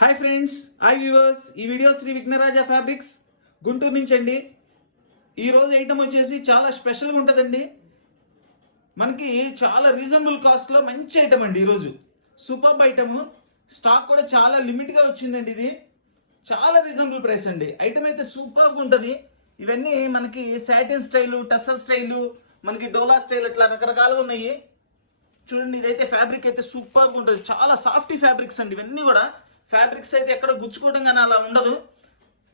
Hi friends, hi viewers. ఈ video Shri Vighnaraja fabrics Guntur నుంచి అండి. ఈరోజు ఐటమ్ వచ్చేసి చాలా స్పెషల్గా ఉంటుందండి. మనకి చాలా రీజనబుల్ కాస్ట్లో మంచి ఐటమ్ అండి. ఈరోజు సూపర్ ఐటమ్, స్టాక్ కూడా చాలా లిమిట్గా వచ్చిందండి. ఇది చాలా రీజనబుల్ ప్రైస్ అండి. ఐటమ్ అయితే సూపర్గా ఉంటుంది. ఇవన్నీ మనకి సాటిన్ స్టైలు, టసర్ స్టైలు, మనకి డోలా స్టైల్ అట్లా రకరకాలుగా ఉన్నాయి. చూడండి, ఇదైతే ఫ్యాబ్రిక్ అయితే సూపర్గా ఉంటుంది. చాలా సాఫ్ట్ ఫ్యాబ్రిక్స్ అండి. ఇవన్నీ కూడా ఫ్యాబ్రిక్స్ అయితే ఎక్కడ గుచ్చుకోవడం కానీ అలా ఉండదు.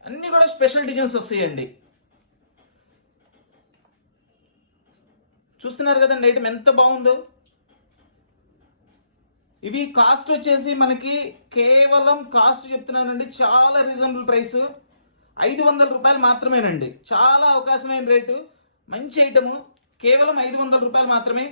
అన్నీ కూడా స్పెషల్ డిజైన్స్ వస్తాయండి. చూస్తున్నారు కదండి ఐటమ్ ఎంత బాగుందో. ఇవి కాస్ట్ వచ్చేసి మనకి కేవలం కాస్ట్ చెప్తున్నానండి, చాలా రీజనబుల్ ప్రైస్, 500 రూపాయలు మాత్రమేనండి. చాలా అవకాశమైన రేటు, మంచి ఐటము, కేవలం 500 రూపాయలు మాత్రమే.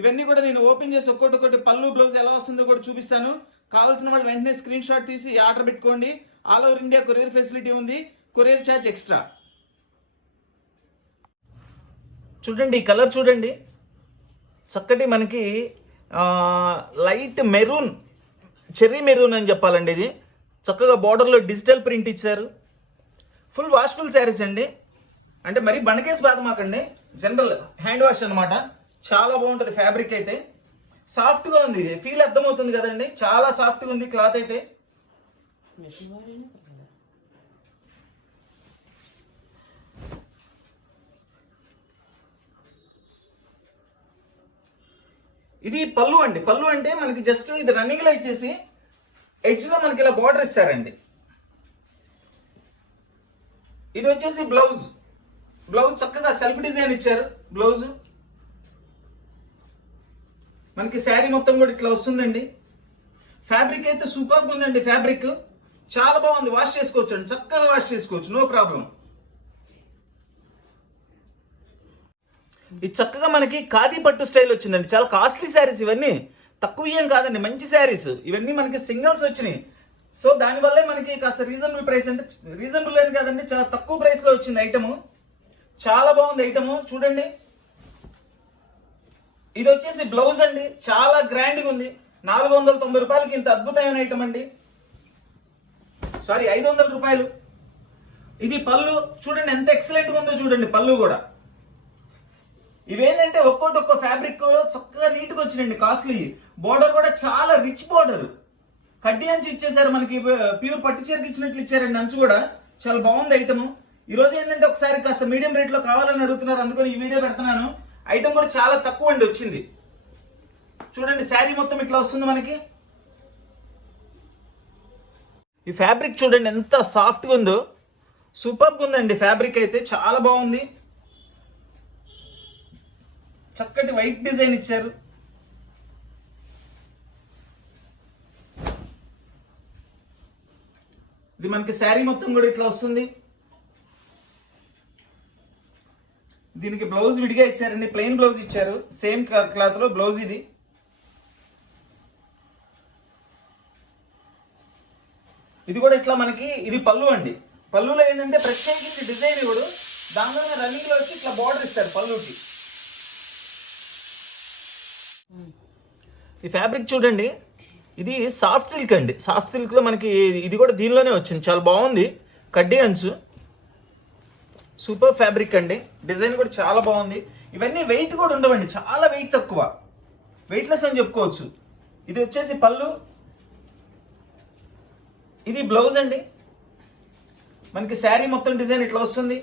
ఇవన్నీ కూడా నేను ఓపెన్ చేసి ఒక్కొక్కటి పళ్ళు బ్లౌజ్ ఎలా వస్తుందో కూడా చూపిస్తాను. కావాల్సిన వాళ్ళు వెంటనే స్క్రీన్ షాట్ తీసి ఆర్డర్ పెట్టుకోండి. All over India courier facility ఉంది, కొరియర్ ఛార్జ్ ఎక్స్ట్రా. చూడండి, ఈ కలర్ చూడండి, చక్కటి మనకి లైట్ మెరూన్, చెర్రీ మెరూన్ అని చెప్పాలండి. ఇది చక్కగా బార్డర్లో డిజిటల్ ప్రింట్ ఇచ్చారు. ఫుల్ వాష్ఫుల్ శారీస్ అండి. అంటే మరి బణకేసి బాధమాకండి, జనరల్ హ్యాండ్ వాష్ అనమాట. చాలా బాగుంటుంది. ఫ్యాబ్రిక్ అయితే సాఫ్ట్గా ఉంది. ఫీల్ అర్థమవుతుంది కదండి, చాలా సాఫ్ట్గా ఉంది క్లాత్ అయితే. ఇది పళ్ళు అండి. పళ్ళు అంటే మనకి జస్ట్ ఇది రన్నింగ్ లో ఇచ్చేసి ఎడ్జ్ లో మనకి ఇలా బార్డర్ ఇస్తారండి. ఇది వచ్చేసి బ్లౌజ్. బ్లౌజ్ చక్కగా సెల్ఫ్ డిజైన్ ఇచ్చారు. బ్లౌజ్ మనకి శారీ మొత్తం కూడా ఇట్లా వస్తుందండి. ఫ్యాబ్రిక్ అయితే సూపర్గా ఉందండి. ఫ్యాబ్రిక్ చాలా బాగుంది. వాష్ చేసుకోవచ్చు అండి, చక్కగా వాష్ చేసుకోవచ్చు, నో ప్రాబ్లం. ఇది చక్కగా మనకి ఖాదీ పట్టు స్టైల్ వచ్చిందండి. చాలా కాస్ట్లీ శారీస్ ఇవన్నీ, తక్కువ ఏం కాదండి, మంచి శారీస్ ఇవన్నీ. మనకి సింగిల్స్ వచ్చినాయి. సో దానివల్లే మనకి కాస్త రీజనబుల్ ప్రైస్, అంటే రీజనబుల్ అని కాదండి, చాలా తక్కువ ప్రైస్లో వచ్చింది ఐటము. చాలా బాగుంది ఐటము. చూడండి, ఇది వచ్చేసి బ్లౌజ్ అండి. చాలా గ్రాండ్గా ఉంది. 490 రూపాయలకి ఇంత అద్భుతమైన ఐటమ్ అండి. సారీ, 500 రూపాయలు. ఇది పళ్ళు చూడండి, ఎంత ఎక్సలెంట్గా ఉందో చూడండి. పళ్ళు కూడా ఇవేంటంటే ఒక్కొక్క ఫ్యాబ్రిక్ చక్కగా నీట్గా వచ్చినండి. కాస్ట్లీ బోర్డర్ కూడా చాలా రిచ్ బోర్డర్. కడ్డీ అంచు ఇచ్చేసారు మనకి, ప్యూర్ పట్టు చీరకి ఇచ్చినట్లు ఇచ్చారండి. అంచు కూడా చాలా బాగుంది ఐటమ్. ఈరోజు ఏంటంటే ఒకసారి కాస్త మీడియం రేట్లో కావాలని అడుగుతున్నారు, అందుకని ఈ వీడియో పెడుతున్నాను. ఐటమ్ కూడా చాలా తక్కువ అండి వచ్చింది. చూడండి, శారీ మొత్తం ఇట్లా వస్తుంది మనకి. ఈ ఫ్యాబ్రిక్ చూడండి ఎంత సాఫ్ట్గా ఉందో, సూపర్గా ఉందండి. ఫ్యాబ్రిక్ అయితే చాలా బాగుంది. చక్కటి వైట్ డిజైన్ ఇచ్చారు. ఇది మనకి శారీ మొత్తం కూడా ఇట్లా వస్తుంది. దీనికి బ్లౌజ్ విడిగా ఇచ్చారండి, ప్లెయిన్ బ్లౌజ్ ఇచ్చారు. సేమ్ క్లాత్ లో బ్లౌజ్ ఇది. ఇది కూడా ఇట్లా మనకి, ఇది పళ్ళు అండి. పళ్ళులో ఏంటంటే ప్రత్యేకించి డిజైన్ ఇవ్వడు, దానిలోనే రన్నింగ్ లో వచ్చి ఇట్లా బార్డర్ ఇస్తారు పళ్ళుకి. ఈ ఫ్యాబ్రిక్ చూడండి, ఇది సాఫ్ట్ సిల్క్ అండి. సాఫ్ట్ సిల్క్ లో మనకి ఇది కూడా దీనిలోనే వచ్చింది. చాలా బాగుంది. కడ్డీ అంచు, సూపర్ ఫ్యాబ్రిక్ అండి. డిజైన్ కూడా చాలా బాగుంది. ఇవన్నీ వెయిట్ కూడా ఉండవండి, చాలా వెయిట్ తక్కువ, వెయిట్లెస్ అని చెప్పుకోవచ్చు. ఇది వచ్చేసి పళ్ళు, ఇది బ్లౌజ్ అండి. మనకి శారీ మొత్తం డిజైన్ ఇట్లా వస్తుంది.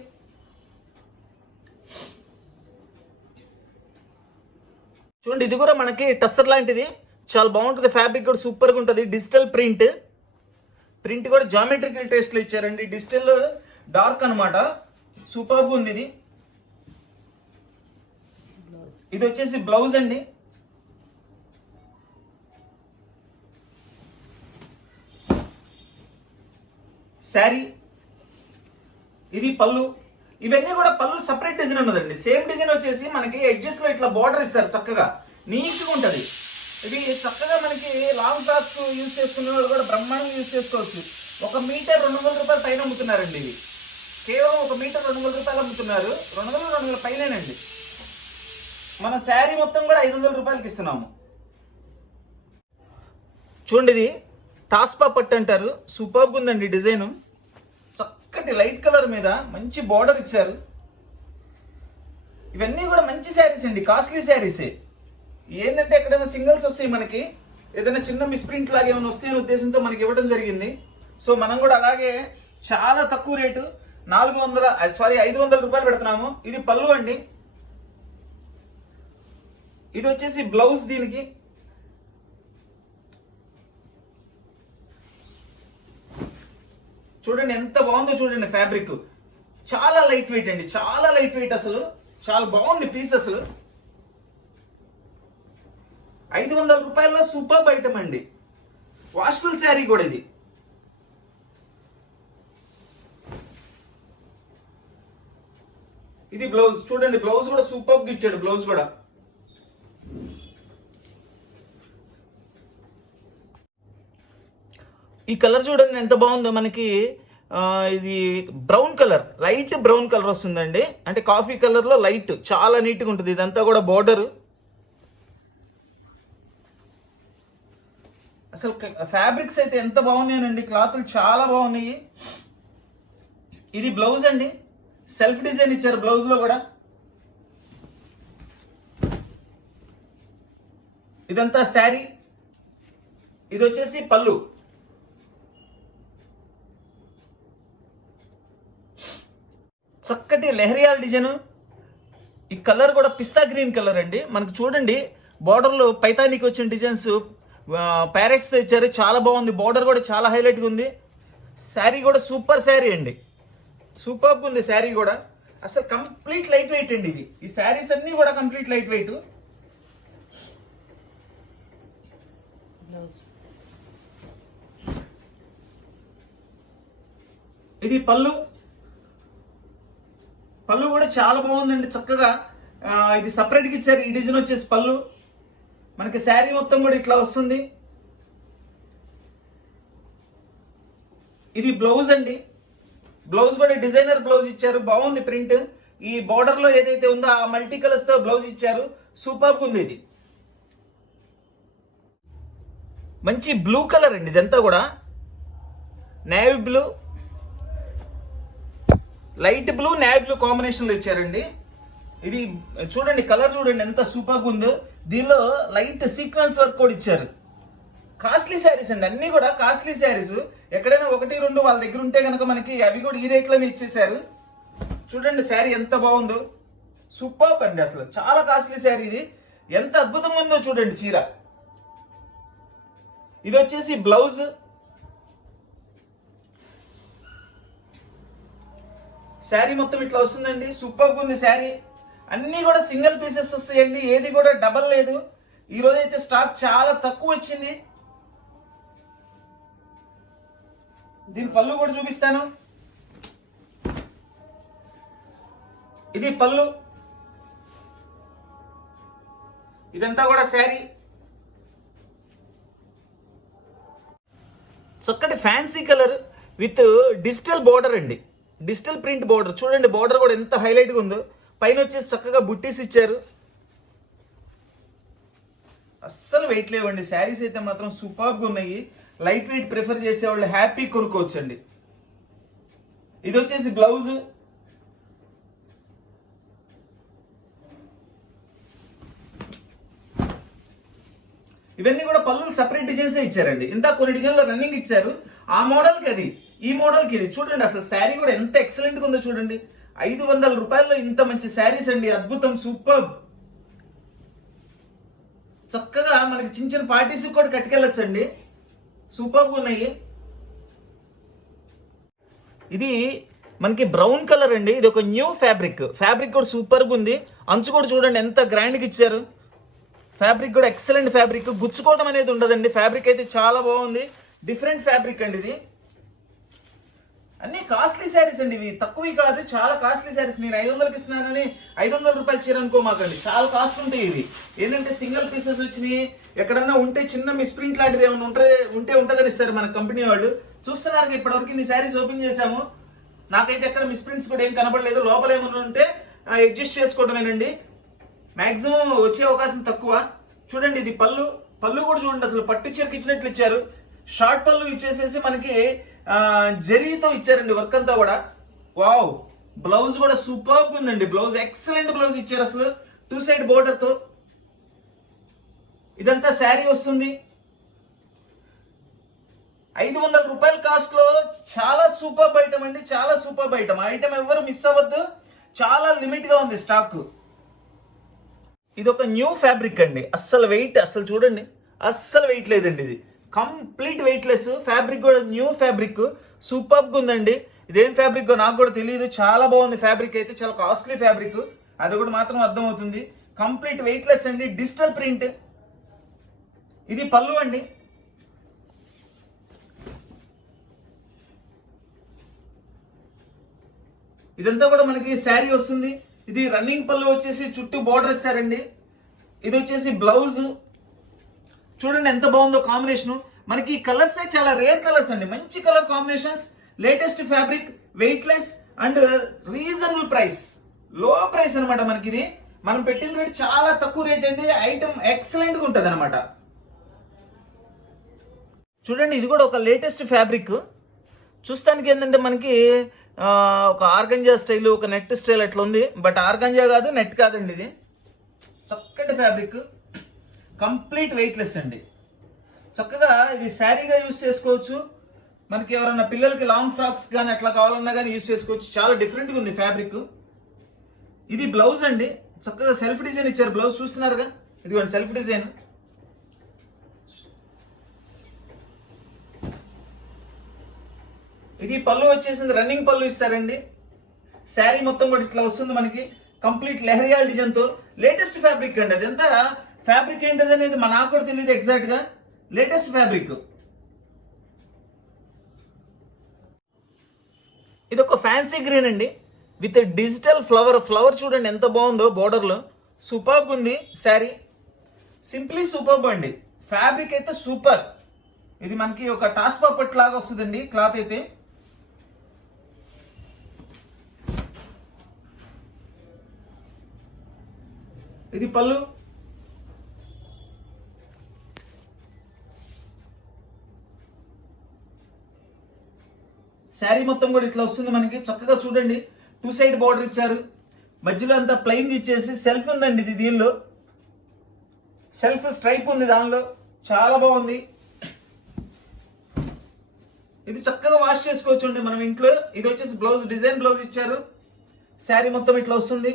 చూడండి, ఇది కూడా మనకి టస్సర్ లాంటిది, చాలా బాగుంటుంది. ఫ్యాబ్రిక్ కూడా సూపర్గా ఉంటుంది. డిజిటల్ ప్రింట్, ప్రింట్ కూడా జామెట్రికల్ టేస్ట్లో ఇచ్చారండి. డిజిటల్ డార్క్ అనమాట, సూపర్గా ఉంది. ఇది వచ్చేసి బ్లౌజ్ అండి. శారీ, ఇది పళ్ళు. ఇవన్నీ కూడా పళ్ళు సపరేట్ డిజైన్ ఉన్నదండి. సేమ్ డిజైన్ వచ్చేసి మనకి ఎడ్జెస్ లో ఇట్లా బార్డర్ ఇస్తారు. చక్కగా నీట్గా ఉంటుంది. ఇది చక్కగా మనకి లాంగ్ ఫ్రాక్స్ యూజ్ చేసుకునే వాళ్ళు కూడా బ్రహ్మాండంగా యూజ్ చేసుకోవచ్చు. 1 మీటర్ 200 రూపాయలు పైన అమ్ముతున్నారండి. ఇవి కేవలం 1 మీటర్ 200 రూపాయలు అమ్ముతున్నారు. 200 పైనేనండి. మన శారీ మొత్తం కూడా 500 రూపాయలకి ఇస్తున్నాము. చూడండి, ఇది తాస్పా పట్టు అంటారు. సూపర్గా ఉందండి డిజైన్. చక్కటి లైట్ కలర్ మీద మంచి బార్డర్ ఇచ్చారు. ఇవన్నీ కూడా మంచి శారీస్ అండి, కాస్ట్లీ శారీసే. ఏంటంటే ఎక్కడైనా సింగిల్స్ వస్తాయి, మనకి ఏదైనా చిన్న మిస్ప్రింట్ లాగా ఏమైనా వస్తాయనే ఉద్దేశంతో మనకి ఇవ్వడం జరిగింది. సో మనం కూడా అలాగే చాలా తక్కువ రేటు 500 రూపాయలు పెడుతున్నాము. ఇది పళ్ళు అండి. ఇది వచ్చేసి బ్లౌజ్. దీనికి చూడండి ఎంత బాగుందో చూడండి. ఫ్యాబ్రిక్ చాలా లైట్ వెయిట్ అండి, చాలా లైట్ వెయిట్. అసలు చాలా బాగుంది పీస్. అసలు 500 రూపాయల్లో సూపర్ ఐటమ్ అండి. వాష్ఫుల్ శారీ కూడా ఇది. ఇది బ్లౌజ్ చూడండి. బ్లౌజ్ కూడా సూపర్గా ఇచ్చాడు. బ్లౌజ్ కూడా ఈ కలర్ చూడండి ఎంత బాగుందో. మనకి ఇది brown colour, light brown colour వస్తుందండి. అంటే కాఫీ కలర్ లో లైట్, చాలా నీట్గా ఉంటుంది. ఇదంతా కూడా బోర్డర్. అసలు ఫ్యాబ్రిక్స్ అయితే ఎంత బాగున్నాయండి, క్లాత్లు చాలా బాగున్నాయి. ఇది బ్లౌజ్ అండి, సెల్ఫ్ డిజైన్ ఇచ్చారు బ్లౌజ్ లో కూడా. ఇదంతా శారీ. ఇది వచ్చేసి పళ్ళు. చక్కటి లెహరియాల్ డిజైన్. ఈ కలర్ కూడా పిస్తా గ్రీన్ కలర్ అండి. మనకు చూడండి బార్డర్లో పైతానికి వచ్చిన డిజైన్స్ ప్యారెట్స్తో ఇచ్చారు. చాలా బాగుంది. బార్డర్ కూడా చాలా హైలైట్గా ఉంది. శారీ కూడా సూపర్ శారీ అండి, సూపర్గా ఉంది శారీ కూడా. అసలు కంప్లీట్ లైట్ వెయిట్ అండి ఇవి. ఈ శారీస్ అన్నీ కూడా కంప్లీట్ లైట్ వెయిట్. ఇది పళ్ళు. పళ్ళు కూడా చాలా బాగుందండి, చక్కగా. ఇది సపరేట్గా ఇచ్చారు. ఈ డిజైన్ వచ్చేసి పళ్ళు. మనకి శారీ మొత్తం కూడా ఇట్లా వస్తుంది. ఇది బ్లౌజ్ అండి. బ్లౌజ్ కూడా డిజైనర్ బ్లౌజ్ ఇచ్చారు. బాగుంది ప్రింట్. ఈ బార్డర్ లో ఏదైతే ఉందో ఆ మల్టీ కలర్స్ తో బ్లౌజ్ ఇచ్చారు. సూపర్గా ఉంది. ఇది మంచి బ్లూ కలర్ అండి. ఇదంతా కూడా navy blue, light blue, navy blue combination లో ఇచ్చారండి. ఇది చూడండి కలర్ చూడండి ఎంత సూపర్గా ఉందో. దీనిలో లైట్ సీక్వెన్స్ వర్క్ కూడా ఇచ్చారు. కాస్ట్లీ శారీస్ అండి, అన్ని కూడా కాస్ట్లీ శారీస్. ఎక్కడైనా 1-2 వాళ్ళ దగ్గర ఉంటే కనుక మనకి అవి కూడా ఈ రేట్లోనే ఇచ్చేసారు. చూడండి శారీ ఎంత బాగుందో, సూపర్ అండి. అసలు చాలా కాస్ట్లీ శారీ ఇది. ఎంత అద్భుతంగా ఉందో చూడండి చీర. ఇది వచ్చేసి బ్లౌజ్. శారీ మొత్తం ఇట్లా వస్తుందండి. సూపర్గా ఉంది శారీ. అన్నీ కూడా సింగిల్ పీసెస్ వస్తాయండి, ఏది కూడా డబల్ లేదు. ఈ రోజు అయితే స్టాక్ చాలా తక్కువ వచ్చింది. దీని పళ్ళు కూడా చూపిస్తాను. ఇది పళ్ళు. ఇదంతా కూడా శారీ. చక్కటి fancy colour with digital border అండి, డిజిటల్ ప్రింట్ బోర్డర్. చూడండి బోర్డర్ కూడా ఎంత హైలైట్గా ఉందో. పైన వచ్చేసి చక్కగా బుట్టీస్ ఇచ్చారు. అస్సలు వెయిట్ లేవండి శారీస్ అయితే మాత్రం సూపర్గా ఉన్నాయి. లైట్ వెయిట్ ప్రిఫర్ చేసేవాళ్ళు హ్యాపీ కొనుక్కోవచ్చు అండి. ఇది వచ్చేసి బ్లౌజ్. ఇవన్నీ కూడా పళ్ళులు సపరేట్ డిజైన్స్ ఇచ్చారండి. ఇంత కొన్ని డిజైన్లో రన్నింగ్ ఇచ్చారు. ఆ మోడల్కి అది, ఈ మోడల్కి ఇది. చూడండి అసలు శారీ కూడా ఎంత ఎక్సలెంట్గా ఉందో చూడండి. 500 రూపాయల్లో ఇంత మంచి శారీస్ అండి. అద్భుతం, సూపర్. చక్కగా మనకి చిన్న చిన్న పార్టీస్ కూడా కట్టుకెళ్ళచ్చు అండి. సూపర్గా ఉన్నాయి. ఇది మనకి బ్రౌన్ కలర్ అండి. ఇది ఒక న్యూ ఫ్యాబ్రిక్. ఫ్యాబ్రిక్ కూడా సూపర్గా ఉంది. అంచు కూడా చూడండి ఎంత గ్రాండ్గా ఇచ్చారు. ఫ్యాబ్రిక్ కూడా ఎక్సలెంట్ ఫ్యాబ్రిక్. గుచ్చుకోవడం అనేది ఉండదండి. ఫ్యాబ్రిక్ అయితే చాలా బాగుంది. డిఫరెంట్ ఫ్యాబ్రిక్ అండి ఇది. అన్ని కాస్ట్లీ శారీస్ అండి ఇవి, తక్కువ కాదు. చాలా కాస్ట్లీ శారీస్. నేను 500కి ఇస్తున్నానని 500 రూపాయలు చీర అనుకోమాకండి. చాలా కాస్ట్ ఉంటాయి ఇవి. ఏంటంటే సింగిల్ పీసెస్ వచ్చినాయి. ఎక్కడన్నా ఉంటే చిన్న మిస్ప్రింట్ లాంటిది ఏమైనా ఉంటే ఉంటుందని ఇస్తారు మన కంపెనీ వాళ్ళు. చూస్తున్నారు ఇప్పటివరకు ఇన్ని శారీస్ ఓపెన్ చేశాము. నాకైతే ఎక్కడ మిస్ప్రింట్స్ కూడా ఏం కనబడలేదు. లోపల ఏమైనా ఉంటే అడ్జస్ట్ చేసుకోవడమేనండి. మాక్సిమం వచ్చే అవకాశం తక్కువ. చూడండి ఇది పళ్ళు. పళ్ళు కూడా చూడండి అసలు పట్టు చీరకి ఇచ్చినట్లు ఇచ్చారు. షార్ట్ పళ్ళు ఇచ్చేసేసి మనకి జరీతో ఇచ్చారండి వర్క్ అంతా కూడా. వావ్, బ్లౌజ్ కూడా సూపర్ ఉందండి. బ్లౌజ్ ఎక్సలెంట్ బ్లౌజ్ ఇచ్చారు అసలు, 2 సైడ్ బోర్డర్ తో. ఇదంతా శారీ వస్తుంది. 500 రూపాయల కాస్ట్ లో చాలా సూపర్ ఐటమ్ అండి, చాలా సూపర్ ఐటమ్. ఐటమ్ ఎవరు మిస్ అవ్వద్దు, చాలా లిమిట్ గా ఉంది స్టాక్. ఇది ఒక న్యూ ఫ్యాబ్రిక్ అండి, అస్సలు వెయిట్ అస్సలు చూడండి, అస్సలు వెయిట్ లేదండి. ఇది కంప్లీట్ వెయిట్ లెస్ ఫ్యాబ్రిక్, కూడా న్యూ ఫ్యాబ్రిక్, సూపర్గా ఉందండి. ఇదేం ఫ్యాబ్రిక్ నాకు కూడా తెలియదు, చాలా బాగుంది ఫ్యాబ్రిక్ అయితే, చాలా కాస్ట్లీ ఫ్యాబ్రిక్, అది కూడా మాత్రం అర్థమవుతుంది. కంప్లీట్ వెయిట్ లెస్ అండి, డిజిటల్ ప్రింట్. ఇది పళ్ళు అండి. ఇదంతా కూడా మనకి శారీ వస్తుంది. ఇది రన్నింగ్ పళ్ళు వచ్చేసి చుట్టూ బోర్డర్ ఇస్తారండి. ఇది వచ్చేసి బ్లౌజ్. చూడండి ఎంత బాగుందో కాంబినేషన్. మనకి కలర్స్ చాలా రేర్ కలర్స్ అండి, మంచి colour combinations, latest fabric, weight less and reasonable price, లో ప్రైస్ అనమాట. మనకి ఇది మనం పెట్టిన రేట్ చాలా తక్కువ రేట్ అండి. ఐటమ్ ఎక్సలెంట్ గా ఉంటది అనమాట. చూడండి ఇది కూడా ఒక లేటెస్ట్ ఫ్యాబ్రిక్. చూస్తానికి ఏంటంటే మనకి ఒక ఆర్గంజా స్టైల్, ఒక నెట్ స్టైల్ అట్లా ఉంది. బట్ ఆర్గంజా కాదు, నెట్ కాదండి. ఇది చక్కటి ఫ్యాబ్రిక్, కంప్లీట్ వెయిట్ లెస్ అండి. చక్కగా ఇది శారీగా యూస్ చేసుకోవచ్చు. మనకి ఎవరైనా పిల్లలకి లాంగ్ ఫ్రాక్స్ కానీ అట్లా కావాలన్నా కానీ యూస్ చేసుకోవచ్చు. చాలా డిఫరెంట్గా ఉంది ఫ్యాబ్రిక్. ఇది బ్లౌజ్ అండి, చక్కగా సెల్ఫ్ డిజైన్ ఇచ్చారు. బ్లౌజ్ చూస్తున్నారుగా, ఇదిగోండి సెల్ఫ్ డిజైన్. ఇది పళ్ళు వచ్చేసింది, రన్నింగ్ పళ్ళు ఇస్తారండి. శారీ మొత్తం కూడా ఇట్లా వస్తుంది మనకి, కంప్లీట్ లెహరియాల్ డిజైన్ తో. లేటెస్ట్ ఫ్యాబ్రిక్ అండి. అదంతా ఫ్యాబ్రిక్ ఏంటది అనేది నాకు కూడా తెలియదు ఎగ్జాక్ట్ గా. Latest fabric. ఇది ఒక ఫ్యాన్సీ గ్రీన్ అండి విత్ డిజిటల్ ఫ్లవర్. ఫ్లవర్ చూడండి ఎంత బాగుందో బోర్డర్ లో, సూపర్గా ఉంది శారీ. సింప్లీ సూపర్బ్ అండి. ఫ్యాబ్రిక్ అయితే సూపర్. ఇది మనకి ఒక టాస్ పాపట్ లాగా వస్తుందండి క్లాత్ అయితే. ఇది పళ్ళు. శారీ మొత్తం కూడా ఇట్లా వస్తుంది మనకి. చక్కగా చూడండి 2 సైడ్ బార్డర్ ఇచ్చారు, మధ్యలో అంతా ప్లెయిన్ ఇచ్చేసి సెల్ఫ్ ఉందండి. ఇది దీనిలో సెల్ఫ్ స్ట్రైప్ ఉంది, దానిలో చాలా బాగుంది. ఇది చక్కగా వాష్ చేసుకోవచ్చు అండి మనం ఇంట్లో. ఇది వచ్చేసి బ్లౌజ్, డిజైన్ బ్లౌజ్ ఇచ్చారు. శారీ మొత్తం ఇట్లా వస్తుంది.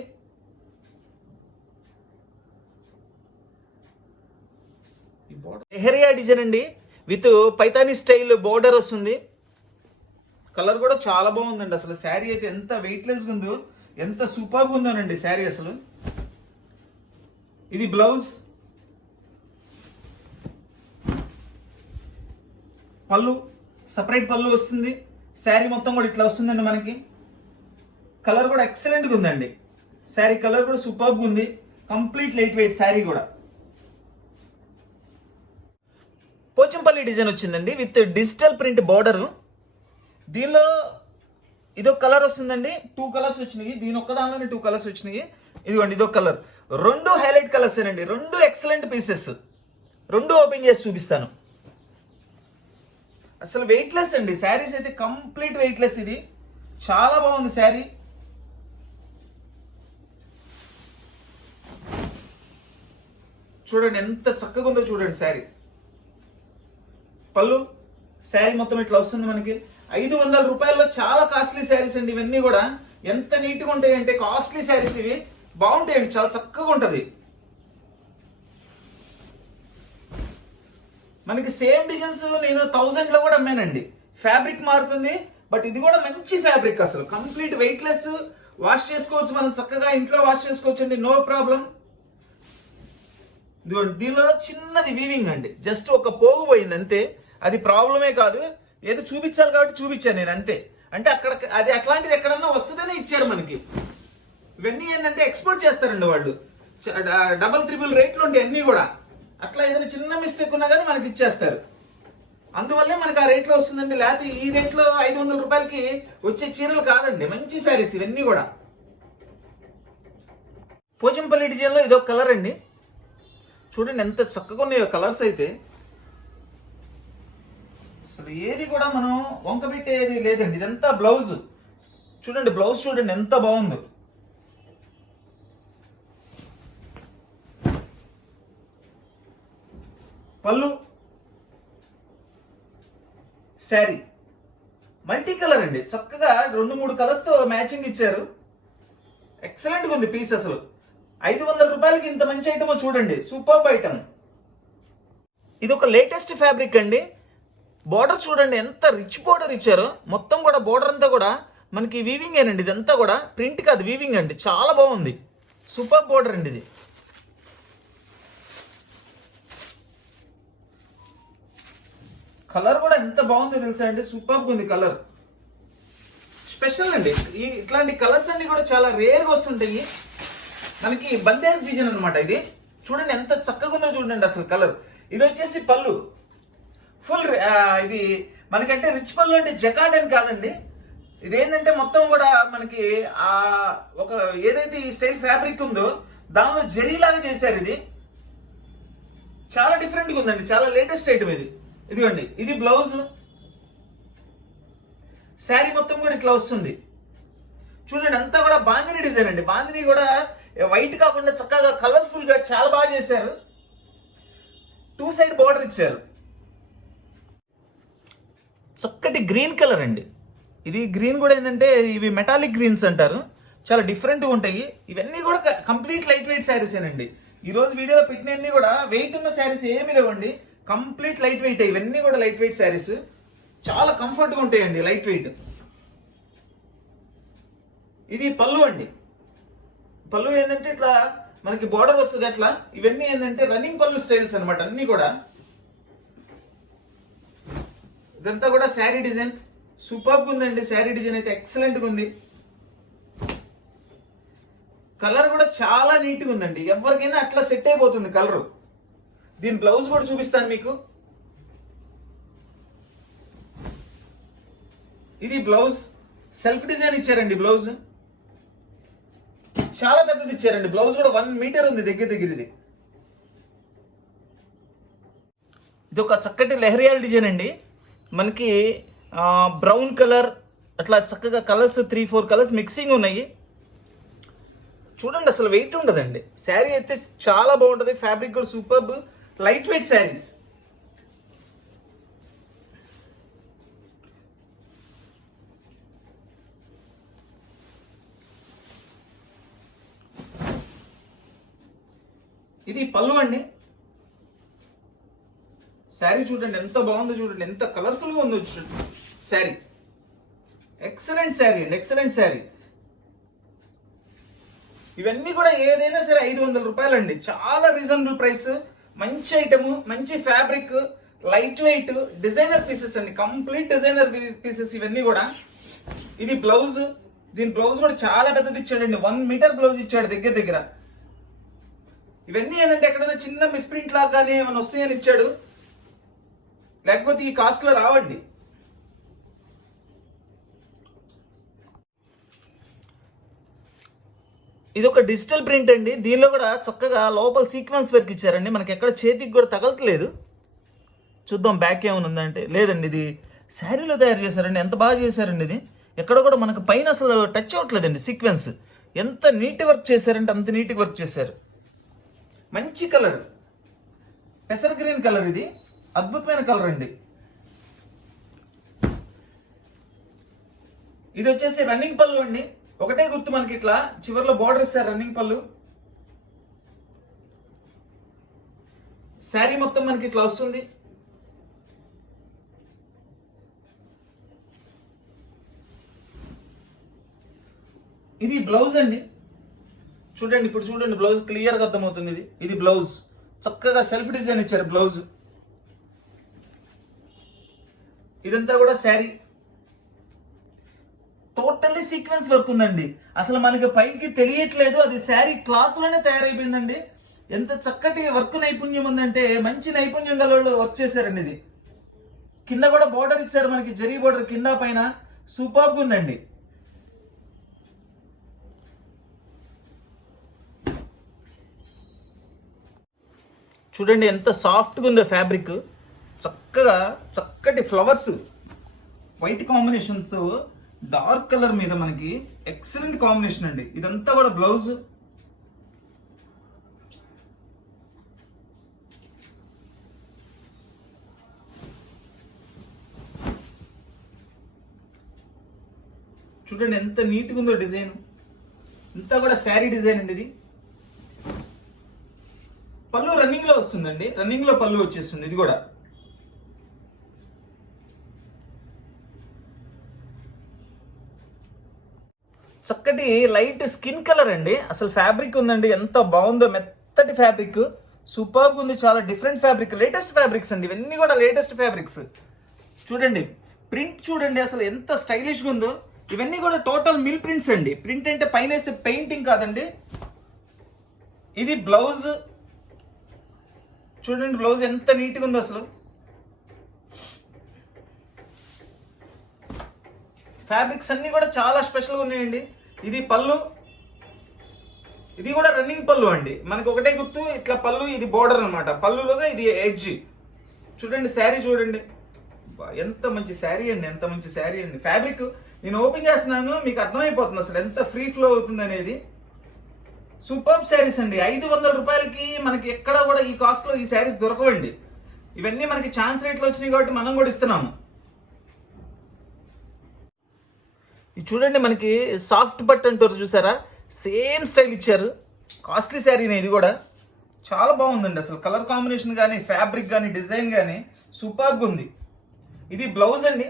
లెహరియా డిజైన్ అండి విత్ పైతానీ స్టైల్ బోర్డర్ వస్తుంది. కలర్ కూడా చాలా బాగుందండి. అసలు శారీ అయితే ఎంత వెయిట్లెస్గా ఉందో, ఎంత సూపర్గా ఉందోనండి శారీ అసలు. ఇది బ్లౌజ్, పళ్ళు సపరేట్ పళ్ళు వస్తుంది. శారీ మొత్తం కూడా ఇట్లా వస్తుందండి మనకి. కలర్ కూడా ఎక్సలెంట్గా ఉందండి. శారీ కలర్ కూడా సూపర్గా ఉంది. కంప్లీట్ లైట్ వెయిట్ శారీ కూడా. పోచంపల్లి డిజైన్ వచ్చిందండి విత్ డిజిటల్ ప్రింట్ బార్డర్. దీనిలో ఇదొక కలర్ వస్తుందండి, 2 కలర్స్ వచ్చినాయి. దీని ఒక్క దానిలోనే 2 కలర్స్ వచ్చినాయి. ఇదిగోండి ఇదొక కలర్. 2 హైలైట్ కలర్స్ అండి, 2 ఎక్సలెంట్ పీసెస్. 2 ఓపెన్ చేసి చూపిస్తాను. అసలు వెయిట్లెస్ అండి శారీస్ అయితే, కంప్లీట్ వెయిట్లెస్. ఇది చాలా బాగుంది శారీ. చూడండి ఎంత చక్కగా ఉందో చూడండి శారీ. పళ్ళు, శారీ మొత్తం ఇట్లా వస్తుంది మనకి. 500 రూపాయల్లో చాలా కాస్ట్లీ శారీస్ అండి ఇవన్నీ కూడా. ఎంత నీట్గా ఉంటాయి అంటే కాస్ట్లీ శారీస్ ఇవి, బాగుంటాయండి, చాలా చక్కగా ఉంటుంది. మనకి సేమ్ డిజైన్స్ నేను 1000లో కూడా అమ్మానండి. ఫ్యాబ్రిక్ మారుతుంది, బట్ ఇది కూడా మంచి ఫ్యాబ్రిక్. అసలు కంప్లీట్ వెయిట్లెస్, వాష్ చేసుకోవచ్చు మనం చక్కగా, ఇంట్లో వాష్ చేసుకోవచ్చు అండి, నో ప్రాబ్లం. దీనిలో చిన్నది వీవింగ్ అండి, జస్ట్ ఒక పోగు పోయింది అంతే. అది ప్రాబ్లమే కాదు, ఏదో చూపించాలి కాబట్టి చూపించాను నేను అంతే. అంటే అక్కడ అది అట్లాంటిది ఎక్కడన్నా వస్తుందనే ఇచ్చారు మనకి. ఇవన్నీ ఏంటంటే ఎక్స్పోర్ట్ చేస్తారండి వాళ్ళు, డబల్ 3 రేట్లు ఉంటాయి అన్నీ కూడా. అట్లా ఏదైనా చిన్న మిస్టేక్ ఉన్నా కానీ మనకి ఇచ్చేస్తారు. అందువల్లే మనకి ఆ రేట్లో వస్తుందండి. లేకపోతే ఈ రేట్లో 500 రూపాయలకి వచ్చే చీరలు కాదండి, మంచి శారీస్ ఇవన్నీ కూడా. పోచంపల్లి డిజైన్లో ఇదొక కలర్ అండి. చూడండి ఎంత చక్కగా ఉన్నాయో కలర్స్ అయితే. అసలు ఏది కూడా మనం వంక పెట్టేది లేదండి. ఇదంతా బ్లౌజ్ చూడండి, బ్లౌజ్ చూడండి ఎంత బాగుందో. పళ్ళు, శారీ మల్టీ కలర్ అండి, చక్కగా 2-3 కలర్స్ తో మ్యాచింగ్ ఇచ్చారు. ఎక్సలెంట్ గా ఉంది పీస్. అసలు 500 రూపాయలకి ఇంత మంచి ఐటమ్ చూడండి, సూపర్ ఐటమ్. ఇది ఒక లేటెస్ట్ ఫ్యాబ్రిక్ అండి. బోర్డర్ చూడండి ఎంత రిచ్ బోర్డర్ ఇచ్చారు. మొత్తం కూడా బోర్డర్ అంతా కూడా మనకి వీవింగ్ ఏనండి. ఇదంతా కూడా ప్రింట్ కాదు, వీవింగ్ అండి. చాలా బాగుంది, సూపర్ బోర్డర్ అండి ఇది. కలర్ కూడా ఎంత బాగుందో తెలుసా అండి, సూపర్గా ఉంది కలర్. స్పెషల్ అండి. ఇట్లాంటి కలర్స్ అన్ని కూడా చాలా రేర్గా వస్తుంటాయి. మనకి బందేజ్ డిజైన్ అనమాట ఇది. చూడండి ఎంత చక్కగా ఉందో చూడండి అసలు కలర్. ఇది వచ్చేసి పళ్ళు ఫుల్. ఇది మనకంటే రిచ్ పళ్ళు అంటే జకార్డ్ అని కాదండి. ఇదేంటంటే మొత్తం కూడా మనకి ఒక ఏదైతే ఈ స్టైల్ ఫ్యాబ్రిక్ ఉందో దానిలో జరీలాగా చేశారు. ఇది చాలా డిఫరెంట్గా ఉందండి, చాలా లేటెస్ట్ ఐటమ్ ఇది. ఇదిగోండి, ఇది బ్లౌజ్. శారీ మొత్తం కూడా ఇట్లా వస్తుంది. చూడండి అంతా కూడా బాందిని డిజైన్ అండి. బాందిని కూడా వైట్ కాకుండా చక్కగా కలర్ఫుల్ గా చాలా బాగా చేశారు. 2 సైడ్ బార్డర్ ఇచ్చారు. చక్కటి గ్రీన్ కలర్ అండి. ఇది గ్రీన్ కూడా ఏంటంటే ఇవి మెటాలిక్ గ్రీన్స్ అంటారు, చాలా డిఫరెంట్గా ఉంటాయి. ఇవన్నీ కూడా కంప్లీట్ లైట్ వెయిట్ శారీస్ ఏనండి. ఈరోజు వీడియోలో పెట్టినవన్నీ కూడా వెయిట్ ఉన్న శారీస్ ఏమీ లేవండి, కంప్లీట్ లైట్ వెయిట్. ఇవన్నీ కూడా లైట్ వెయిట్ శారీస్, చాలా కంఫర్ట్గా ఉంటాయండి, లైట్ వెయిట్. ఇది పళ్ళు అండి. పళ్ళు ఏంటంటే ఇట్లా మనకి బోర్డర్ వస్తుంది అట్లా. ఇవన్నీ ఏంటంటే రన్నింగ్ పళ్ళు స్టైల్స్ అనమాట అన్ని కూడా. ఇదంతా కూడా శారీ డిజైన్ సూపర్గా ఉందండి. శారీ డిజైన్ అయితే ఎక్సలెంట్గా ఉంది. కలర్ కూడా చాలా నీట్గా ఉందండి, ఎవరికైనా అట్లా సెట్ అయిపోతుంది కలరు. దీని బ్లౌజ్ కూడా చూపిస్తాను మీకు. ఇది బ్లౌజ్ సెల్ఫ్ డిజైన్ ఇచ్చారండి. బ్లౌజ్ చాలా పెద్దది ఇచ్చారండి. బ్లౌజ్ కూడా 1 మీటర్ ఉంది దగ్గర దగ్గర. ఇది ఒక చక్కటి లెహరియాల్ డిజైన్ అండి. మనకి బ్రౌన్ కలర్ అట్లా చక్కగా కలర్స్ 3-4 కలర్స్ మిక్సింగ్ ఉన్నాయి. చూడండి అసలు వెయిట్ ఉండదండి. శారీ అయితే చాలా బాగుంటుంది. ఫ్యాబ్రిక్ కూడా సూపర్ లైట్ వెయిట్ శారీస్. ఇది పళ్ళు అండి. శారీ చూడండి ఎంత బాగుందో, చూడండి ఎంత కలర్ఫుల్గా ఉందో చూడండి. శారీ ఎక్సలెంట్ శారీ అండి, ఎక్సలెంట్ శారీ. ఇవన్నీ కూడా ఏదైనా సరే 500 రూపాయలు అండి, చాలా రీజనబుల్ ప్రైస్. మంచి ఐటమ్, మంచి fabric, light weight designer pieces అండి, కంప్లీట్ డిజైనర్ పీసెస్ ఇవన్నీ కూడా. ఇది బ్లౌజ్. దీని బ్లౌజ్ కూడా చాలా పెద్దది ఇచ్చాడండి, 1 మీటర్ బ్లౌజ్ ఇచ్చాడు దగ్గర దగ్గర. ఇవన్నీ ఏంటంటే ఎక్కడైనా చిన్న మిస్ప్రింట్ లాగానే ఏమైనా వస్తాయని ఇచ్చాడు, లేకపోతే ఈ కాస్ట్ లో రావండి. ఇది ఒక డిజిటల్ ప్రింట్ అండి. దీనిలో కూడా చక్కగా లోపల సీక్వెన్స్ వర్క్ ఇచ్చారండి. మనకి ఎక్కడ చేతికి కూడా తగలట్లేదు. చూద్దాం బ్యాక్ ఏమైనా ఉందంటే. లేదండి, ఇది శారీలో తయారు చేశారండి. ఎంత బాగా చేశారండి. ఇది ఎక్కడ కూడా మనకు పైన అసలు టచ్ అవ్వట్లేదండి. సీక్వెన్స్ ఎంత నీట్ వర్క్ చేశారంటే అంత నీట్గా వర్క్ చేశారు. మంచి కలర్, పెసర్ గ్రీన్ కలర్. ఇది అద్భుతమైన కలర్ అండి. ఇది వచ్చేసి రన్నింగ్ పళ్ళు అండి. ఒకటే గుర్తు మనకి ఇట్లా చివర్లో బార్డర్ ఇస్తారు, రన్నింగ్ పళ్ళు. శారీ మొత్తం మనకి ఇట్లా వస్తుంది. ఇది బ్లౌజ్ అండి. చూడండి, ఇప్పుడు చూడండి బ్లౌజ్ క్లియర్గా అర్థమవుతుంది. ఇది బ్లౌజ్ చక్కగా సెల్ఫ్ డిజైన్ ఇచ్చారు బ్లౌజ్. ఇదంతా కూడా శారీ టోటల్లీ సీక్వెన్స్ వర్క్ ఉందండి. అసలు మనకి పైకి తెలియట్లేదు, అది శారీ క్లాత్ లోనే తయారైపోయిందండి. ఎంత చక్కటి వర్క్ నైపుణ్యం ఉందంటే మంచి నైపుణ్యం గల వాళ్ళు వర్క్ చేశారండి. ఇది కింద కూడా బోర్డర్ ఇచ్చారు మనకి, జరీ బోర్డర్ కింద పైన. సూపర్గా ఉందండి. చూడండి ఎంత సాఫ్ట్గా ఉందో ఫ్యాబ్రిక్. చక్కగా చక్కటి flowers white combinations dark colour మీద మనకి ఎక్సలెంట్ కాంబినేషన్ అండి. ఇదంతా కూడా బ్లౌజ్. చూడండి ఎంత నీట్గా ఉందో డిజైన్. ఇంతా కూడా శారీ డిజైన్ అండి ఇది. పళ్ళు రన్నింగ్ లో వస్తుందండి, రన్నింగ్ లో పళ్ళు వచ్చేస్తుంది. ఇది కూడా చక్కటి లైట్ స్కిన్ కలర్ అండి. అసలు ఫ్యాబ్రిక్ ఉందండి, ఎంత బాగుందో, మెత్తటి ఫ్యాబ్రిక్, సూపర్గా ఉంది, చాలా డిఫరెంట్ ఫ్యాబ్రిక్, లేటెస్ట్ ఫ్యాబ్రిక్స్ అండి ఇవన్నీ కూడా లేటెస్ట్ ఫ్యాబ్రిక్స్. చూడండి ప్రింట్ చూడండి అసలు ఎంత స్టైలిష్గా ఉందో. ఇవన్నీ కూడా టోటల్ మిల్ ప్రింట్స్ అండి. ప్రింట్ అంటే పైన వేసే పెయింటింగ్ కాదండి. ఇది బ్లౌజ్ చూడండి, బ్లౌజ్ ఎంత నీట్గా ఉందో అసలు. ఫ్యాబ్రిక్స్ అన్ని కూడా చాలా స్పెషల్గా ఉన్నాయండి. ఇది పళ్ళు, ఇది కూడా రన్నింగ్ పళ్ళు అండి. మనకి ఒకటే గుర్తు ఇట్లా పళ్ళు, ఇది బోర్డర్ అనమాట. పళ్ళులోగా ఇది ఎడ్జ్. చూడండి శారీ చూడండి, ఎంత మంచి శారీ అండి, ఎంత మంచి శారీ అండి. ఫ్యాబ్రిక్ నేను ఓపెన్ చేస్తున్నాను, మీకు అర్థమైపోతుంది అసలు ఎంత ఫ్రీ ఫ్లో అవుతుంది అనేది. సూపర్ శారీస్ అండి. 500 రూపాయలకి మనకి ఎక్కడ కూడా ఈ కాస్ట్ లో ఈ శారీస్ దొరకవండి. ఇవన్నీ మనకి ఛాన్స్ రేట్లో వచ్చినాయి కాబట్టి మనం కూడా ఇస్తున్నాము. ఇది చూడండి మనకి సాఫ్ట్ బట్ అంటారు చూసారా, సేమ్ స్టైల్ ఇచ్చారు. కాస్ట్లీ శారీనే ఇది కూడా, చాలా బాగుందండి అసలు. కలర్ కాంబినేషన్ కానీ ఫ్యాబ్రిక్ కానీ డిజైన్ కానీ సూపర్గా ఉంది. ఇది బ్లౌజ్ అండి.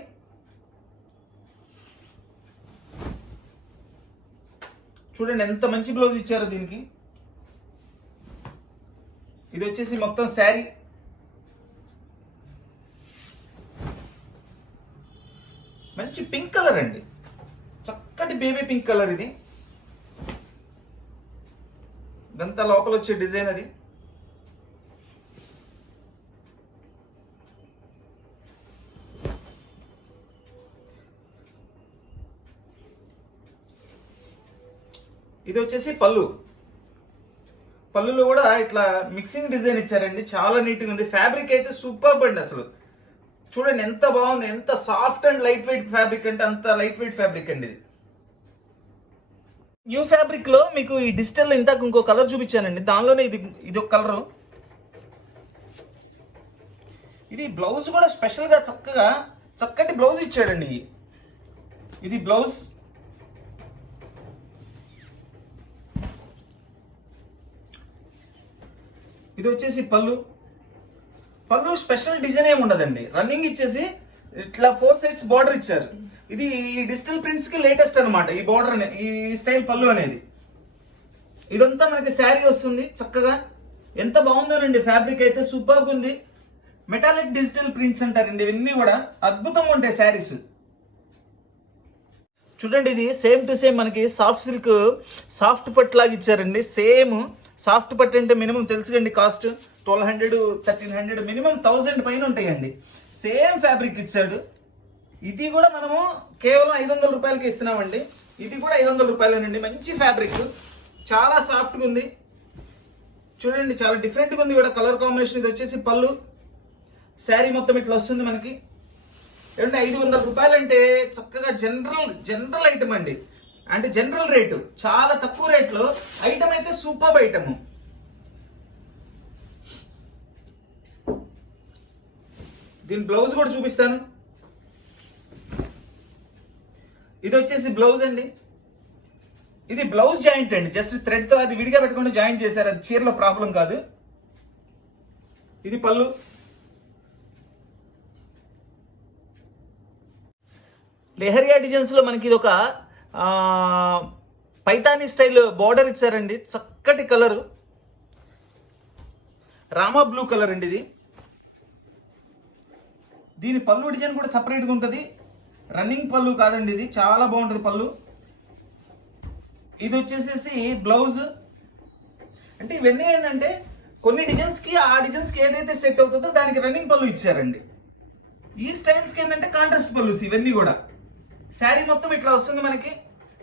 చూడండి ఎంత మంచి బ్లౌజ్ ఇచ్చారో దీనికి. ఇది వచ్చేసి మొత్తం శారీ. మంచి పింక్ కలర్ అండి, చక్కటి బేబీ పింక్ కలర్ ఇది. ఇదంతా లోపల వచ్చే డిజైన్ అది. ఇది వచ్చేసి పళ్ళు. పళ్ళులో కూడా ఇట్లా మిక్సింగ్ డిజైన్ ఇచ్చారండి, చాలా నీట్గా ఉంది. ఫ్యాబ్రిక్ అయితే సూపర్ అండి అసలు. చూడండి ఎంత బాగుంది, ఎంత soft and light weight fabric అంటే అంత లైట్ వెయిట్ ఫ్యాబ్రిక్ అండి ఇది. న్యూ ఫ్యాబ్రిక్ లో మీకు ఈ డిజిటల్ ఇంతకు ఇంకో కలర్ చూపించానండి, దానిలోనే ఇది ఒక కలరు. ఇది బ్లౌజ్ కూడా స్పెషల్ గా చక్కటి బ్లౌజ్ ఇచ్చాడండి. ఇది బ్లౌజ్. ఇది వచ్చేసి పళ్ళు. పళ్ళు స్పెషల్ డిజైన్ ఏమి ఉండదండి, రన్నింగ్ ఇచ్చేసి ఇట్లా 4 సైడ్స్ బార్డర్ ఇచ్చారు. ఇది ఈ డిజిటల్ ప్రింట్స్ కి లేటెస్ట్ అనమాట ఈ బార్డర్, ఈ స్టైల్ పళ్ళు అనేది. ఇదంతా మనకి శారీ వస్తుంది చక్కగా. ఎంత బాగుందోనండి, ఫ్యాబ్రిక్ అయితే సూపర్గా ఉంది. మెటాలిక్ డిజిటల్ ప్రింట్స్ అంటారండి ఇవన్నీ కూడా, అద్భుతంగా ఉంటాయి శారీస్. చూడండి ఇది సేమ్ టు సేమ్ మనకి సాఫ్ట్ సిల్క్, సాఫ్ట్ పట్టు లాగా ఇచ్చారండి. సేమ్ సాఫ్ట్ పట్టు అంటే మినిమం తెలుసుకండి కాస్ట్ 1200, 1300, మినిమం 1000 పైన ఉంటాయండి. సేమ్ ఫ్యాబ్రిక్ ఇచ్చాడు. ఇది కూడా మనము కేవలం 500 రూపాయలకి ఇస్తున్నామండి. ఇది కూడా 500 రూపాయలేనండి. మంచి ఫ్యాబ్రిక్, చాలా సాఫ్ట్గా ఉంది. చూడండి చాలా డిఫరెంట్గా ఉంది కూడా కలర్ కాంబినేషన్. ఇది వచ్చేసి పళ్ళు, శారీ మొత్తం ఇట్లా వస్తుంది మనకి. ఏమంటే 500 రూపాయలు అంటే చక్కగా జనరల్ ఐటమ్ అండి, అంటే జనరల్ రేటు, చాలా తక్కువ రేట్లో ఐటమ్ అయితే సూపర్ ఐటమ్. దీని బ్లౌజ్ కూడా చూపిస్తాను. ఇది వచ్చేసి బ్లౌజ్ అండి. ఇది బ్లౌజ్ జాయింట్ అండి, జస్ట్ థ్రెడ్ తో అది విడిగా పెట్టుకుంటే జాయింట్ చేశారు, అది చీరలో ప్రాబ్లం కాదు. ఇది పళ్ళు. లెహరియా డిజైన్స్ లో మనకి ఇది ఒక పైతానీ స్టైల్ బార్డర్ ఇచ్చారండి. చక్కటి కలరు, రామా బ్లూ కలర్ అండి ఇది. దీని పళ్ళు డిజైన్ కూడా సపరేట్గా ఉంటుంది, రన్నింగ్ పళ్ళు కాదండి ఇది, చాలా బాగుంటుంది పళ్ళు. ఇది వచ్చేసేసి బ్లౌజ్. అంటే ఇవన్నీ ఏంటంటే కొన్ని డిజైన్స్కి ఆ డిజైన్స్కి ఏదైతే సెట్ అవుతుందో దానికి రన్నింగ్ పళ్ళు ఇచ్చారండి. ఈ స్టైల్స్కి ఏంటంటే కాంట్రాస్ట్ పళ్ళు ఇవన్నీ కూడా. శారీ మొత్తం ఇట్లా వస్తుంది మనకి,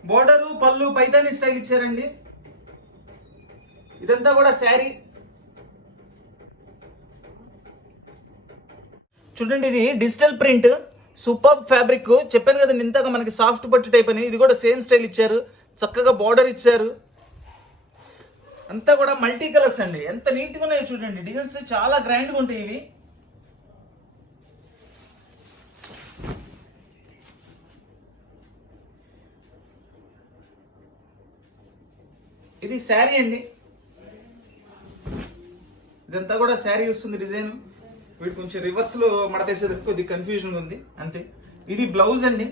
బోర్డరు పళ్ళు పైతానీ స్టైల్ ఇచ్చారండి. ఇదంతా కూడా శారీ. చూడండి, ఇది డిజిటల్ ప్రింట్, సూపర్ ఫ్యాబ్రిక్. చెప్పాను కదండి ఇంతగా మనకి సాఫ్ట్ పట్టు టైప్ అని. ఇది కూడా సేమ్ స్టైల్ ఇచ్చారు, చక్కగా బార్డర్ ఇచ్చారు. అంతా కూడా మల్టీ కలర్స్ అండి. ఎంత నీట్గా ఉన్నాయో చూడండి. డిజైన్స్ చాలా గ్రాండ్గా ఉంటాయి ఇవి. ఇది శారీ అండి. ఇదంతా కూడా శారీ వస్తుంది డిజైన్. వీటి కొంచెం రివర్స్లో మడతేసేది కొద్ది కన్ఫ్యూజన్ ఉంది అంతే. ఇది బ్లౌజ్ అండి.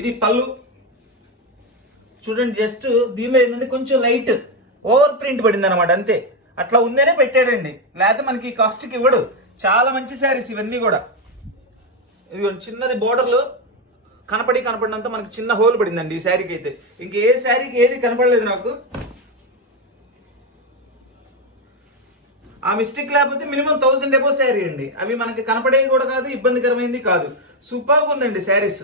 ఇది పళ్ళు. చూడండి, జస్ట్ దీనిలో ఏంటంటే కొంచెం లైట్ ఓవర్ ప్రింట్ పడింది అనమాట, అంతే. అట్లా ఉందేనే పెట్టాడండి, లేకపోతే మనకి కాస్ట్కి ఇవ్వడు. చాలా మంచి శారీస్ ఇవన్నీ కూడా. ఇది చిన్నది బోర్డర్లో కనపడినంత మనకి చిన్న హోల్ పడిందండి ఈ శారీకి అయితే. ఇంక ఏ శారీకి ఏది కనపడలేదు నాకు. ఆ మిస్టేక్ లేకపోతే మినిమం 1000 ఎబో శారీ అండి. అవి మనకి కనపడేవి కూడా కాదు, ఇబ్బందికరమైంది కాదు. సూపర్గా ఉందండి శారీస్.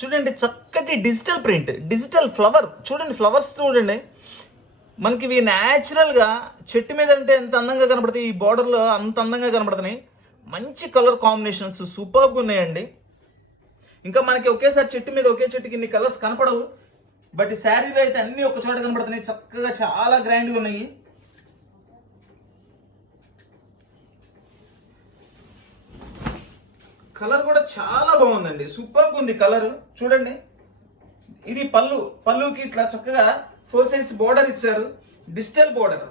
చూడండి, చక్కటి డిజిటల్ ప్రింట్, డిజిటల్ ఫ్లవర్. చూడండి ఫ్లవర్స్ చూడండి, మనకి ఇవి న్యాచురల్గా చెట్టు మీద అంటే ఎంత అందంగా కనపడతాయి, ఈ బార్డర్లో అంత అందంగా కనపడుతున్నాయి. మంచి కలర్ కాంబినేషన్స్ సూపర్గా ఉన్నాయండి. ఇంకా మనకి ఒకేసారి చెట్టు మీద ఒకే చెట్టుకి ఇన్ని కలర్స్ కనపడవు, బట్ ఈ శారీలో అయితే అన్ని ఒక చోట కనపడుతున్నాయి. చక్కగా చాలా గ్రాండ్గా ఉన్నాయి. కలర్ కూడా చాలా బాగుందండి, సూపర్గా ఉంది కలర్. చూడండి, ఇది పళ్ళుకి ఇట్లా చక్కగా 4 సైడ్స్ బోర్డర్ ఇచ్చారు, డిజిటల్ బోర్డర్.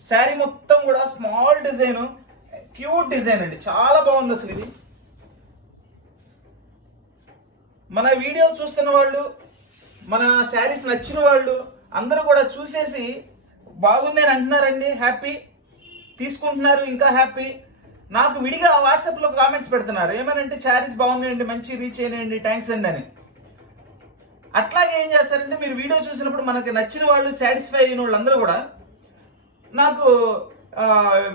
శారీ మొత్తం కూడా స్మాల్ డిజైన్, క్యూట్ డిజైన్ అండి, చాలా బాగుంది అసలు ఇది. మన వీడియో చూస్తున్న వాళ్ళు, మన శారీస్ నచ్చిన వాళ్ళు అందరూ కూడా చూసేసి బాగుంది అని అంటున్నారండి. హ్యాపీ, తీసుకుంటున్నారు, ఇంకా హ్యాపీ. నాకు విడిగా వాట్సాప్లో కామెంట్స్ పెడుతున్నారు, ఏమనంటే శారీస్ బాగున్నాయండి, మంచి రీచ్ అయినాయండి, థ్యాంక్స్ అండి అని. అట్లాగే ఏం చేస్తారంటే, మీరు వీడియో చూసినప్పుడు మనకి నచ్చిన వాళ్ళు, సాటిస్ఫై అయిన వాళ్ళందరూ కూడా నాకు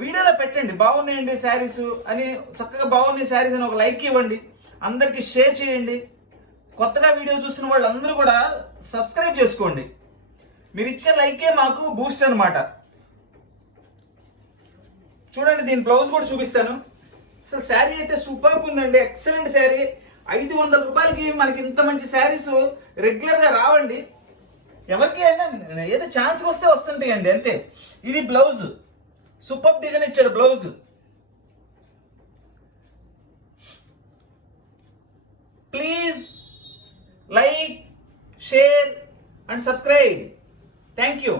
వీడియోలో పెట్టండి బాగున్నాయండి శారీస్ అని, చక్కగా బాగున్నాయి శారీస్ అని ఒక లైక్ ఇవ్వండి, అందరికీ షేర్ చేయండి. కొత్తగా వీడియో చూసిన వాళ్ళందరూ కూడా సబ్స్క్రైబ్ చేసుకోండి. మీరు ఇచ్చే లైకే మాకు బూస్ట్ అనమాట. చూడండి, దీని బ్లౌజ్ కూడా చూపిస్తాను. అసలు శారీ అయితే సూపర్గా ఉందండి, ఎక్సలెంట్ శారీ. 500 రూపాయలకి మనకి ఇంత మంచి శారీస్ రెగ్యులర్గా రావండి. ఎవరికి అయినా ఏదో ఛాన్స్ వస్తే వస్తుంటాయండి, అంతే. ఇది బ్లౌజ్, సూపర్ డిజైన్ ఇచ్చాడు blouse. Please like, share and subscribe. Thank you.